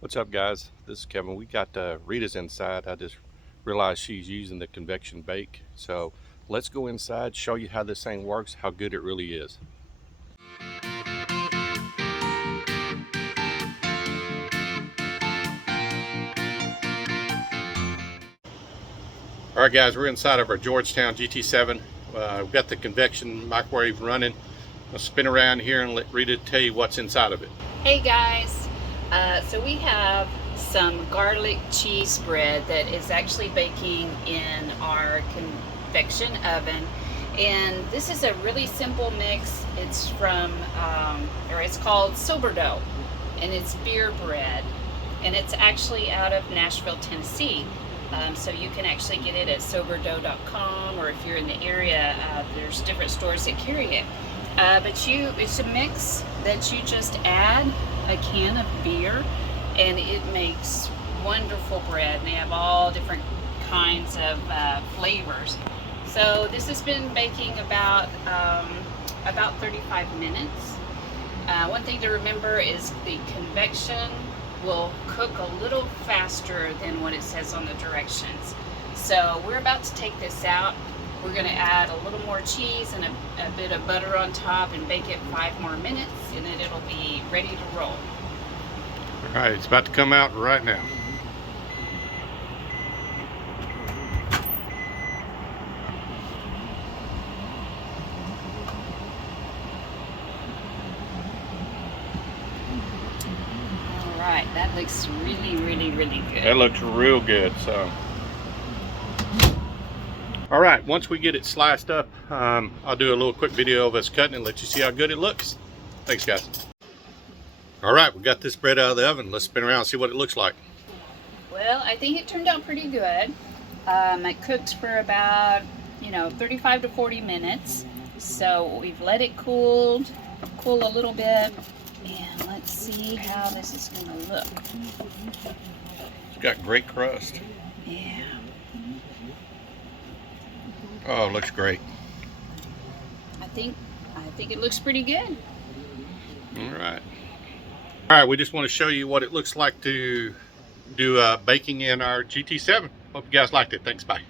What's up, guys? This is Kevin. We got Rita's inside. I just realized she's using the convection bake. So let's go inside, show you how this thing works, how good it really is. All right, guys, we're inside of our Georgetown GT7. We've got the convection microwave running. I'll spin around here and let Rita tell you what's inside of it. Hey guys, so we have some garlic cheese bread that is actually baking in our convection oven, and this is a really simple mix. It's from it's called sourdough, and it's beer bread, and it's actually out of Nashville, Tennessee. So you can actually get it at sourdough.com, or if you're in the area, there's different stores that carry it. It's a mix that you just add a can of beer, and it makes wonderful bread. And they have all different kinds of flavors. So this has been baking about 35 minutes. One thing to remember is the convection will cook a little faster than what it says on the directions. So we're about to take this out. We're going to add a little more cheese and a bit of butter on top and bake it 5 more minutes, and then it'll be ready to roll. All right, it's about to come out right now. All right, that looks really, really, really good. That looks real good. So, all right, once we get it sliced up, I'll do a little quick video of us cutting and let you see how good it looks. Thanks, guys. All right, we got this bread out of the oven. Let's spin around and see what it looks like. Well, I think it turned out pretty good. It cooked for about 35 to 40 minutes. So we've let it cool a little bit, and let's see how this is going to look. It's got great crust. Yeah. Oh, it looks great. I think it looks pretty good. All right. All right, we just want to show you what it looks like to do baking in our GT7. Hope you guys liked it. Thanks, bye.